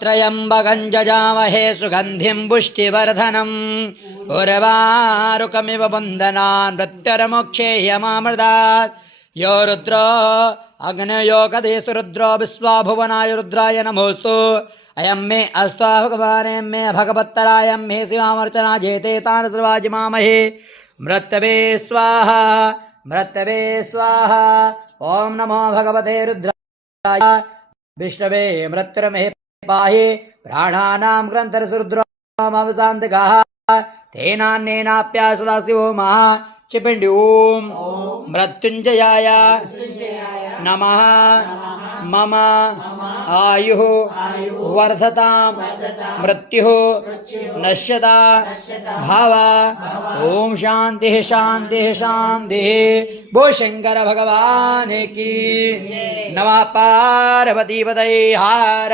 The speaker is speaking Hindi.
त्र्यम्बकं जजामहे सुगन्धिं पुष्टिवर्धनम् उर्वारुकमिव बन्धनान् मृत्युर्मोक्षेयमामृतात् यो रुद्रो अग्नयो कदेषु रुद्रो विश्वाभुवनाय रुद्राय नमोऽस्तु अयं मे अस्त्वा भगवाने मे भगवत्तरायं मे शिवामर्चना जेते तान् सर्वाजिमामहे मृत्यवे स्वाहा मृत्यवे स्वाहा ओम नमो भगवते रुद्राय विष्णवे मृत्युर्महे पाहि प्राणानां ग्रन्थरसुरुद्रोमवसान्तिकाः तेनान्येनाप्या सदाशिवो महा चिपिण्डि ओम मृत्युञ्जयाय नमः मम आयुः वर्धतां मृत्युः नश्यता भावा ओम शांति शांति शांति भो शंकर भगवान की नमः पार्वती पतये हर